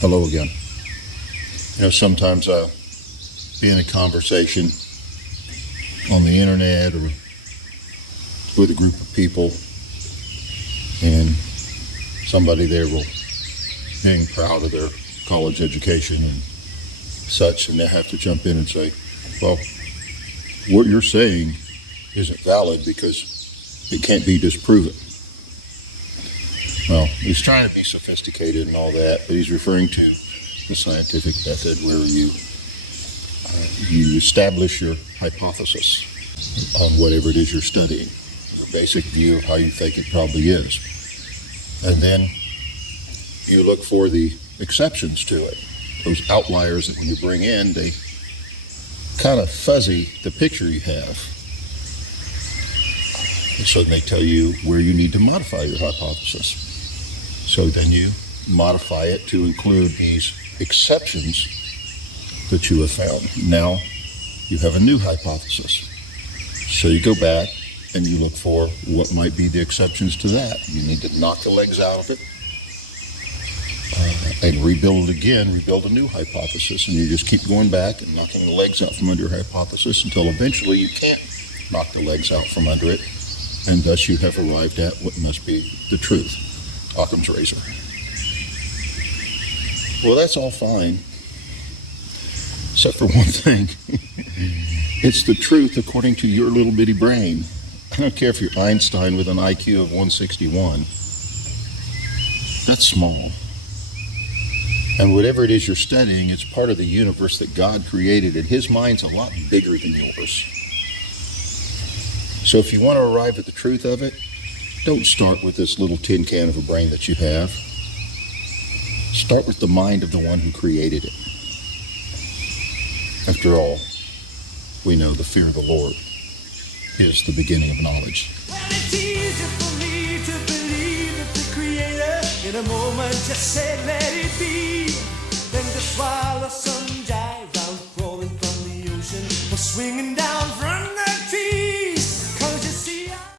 Hello again. Sometimes I'll be in a conversation on the internet or with a group of people, and somebody there will being proud of their college education and such, and they have to jump in and say, well, what you're saying isn't valid because it can't be disproven. Well, he's trying to be sophisticated and all that, but he's referring to the scientific method where you establish your hypothesis on whatever it is you're studying, your basic view of how you think it probably is. And then you look for the exceptions to it, those outliers that when you bring in, they kind of fuzzy the picture you have. And so they tell you where you need to modify your hypothesis. So then you modify it to include these exceptions that you have found. Now you have a new hypothesis. So you go back and you look for what might be the exceptions to that. You need to knock the legs out of it and rebuild it again, rebuild a new hypothesis. And you just keep going back and knocking the legs out from under your hypothesis until eventually you can't knock the legs out from under it. And thus you have arrived at what must be the truth. Occam's razor. Well, that's all fine, except for one thing. It's the truth according to your little bitty brain. I don't care if you're Einstein with an IQ of 161. That's small. And whatever it is you're studying, it's part of the universe that God created, and his mind's a lot bigger than yours. So if you want to arrive at the truth of it, don't start with this little tin can of a brain that you have. Start with the mind of the one who created it. After all, we know the fear of the Lord is the beginning of knowledge. Well, it's easy for me to believe that the Creator in a moment just said, let it be. Then to swallow some jive, I'm crawling from the ocean for swing.